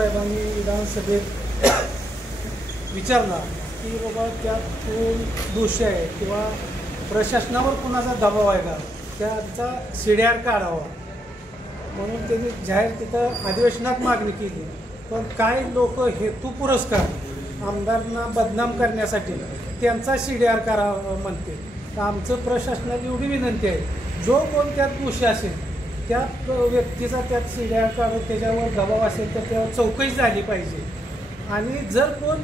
साहेबांनी विधानसभेत विचारला की बाबा त्यात कोण दोषी आहे किंवा प्रशासनावर कोणाचा दबाव आहे का, त्याचा CDR काढावा म्हणून त्यांनी जाहीर तिथं अधिवेशनात मागणी केली. पण काही लोक हेतू पुरस्कार आमदारांना बदनाम करण्यासाठी त्यांचा CDR करावा म्हणते. तर आमचं प्रशासनाला एवढी विनंती आहे, जो कोण त्यात दोषी असेल त्यात व्यक्तीचा त्यात CDR काढून त्याच्यावर दबाव असेल तर त्यावर चौकशी झाली पाहिजे. आणि जर कोण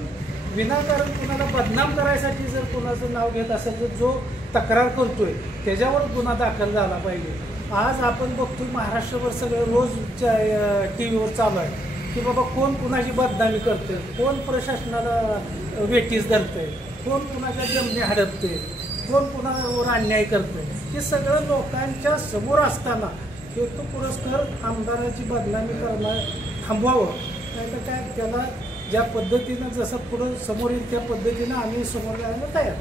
विनाकारण कुणाला बदनाम करायसाठी जर कोणाचं नाव घेत असेल तर जो तक्रार करतोय त्याच्यावर गुन्हा दाखल झाला पाहिजे. आज आपण बघतोय महाराष्ट्रभर सगळं रोज TV वर चालू आहे की बाबा कोण कुणाची बदनामी करतोय, कोण प्रशासनाला वेठीस धरतंय, कोण कुणाच्या जमिनी हडपते, कोण कुणावर अन्याय करतोय. हे सगळं लोकांच्या समोर असताना हेतू पुरस्कार आमदाराची बदनामी करणं थांबवावं. नाही तर काय त्याला ज्या पद्धतीनं जसं पुढं समोर येईल त्या पद्धतीनं आम्ही समोर जायला तयार.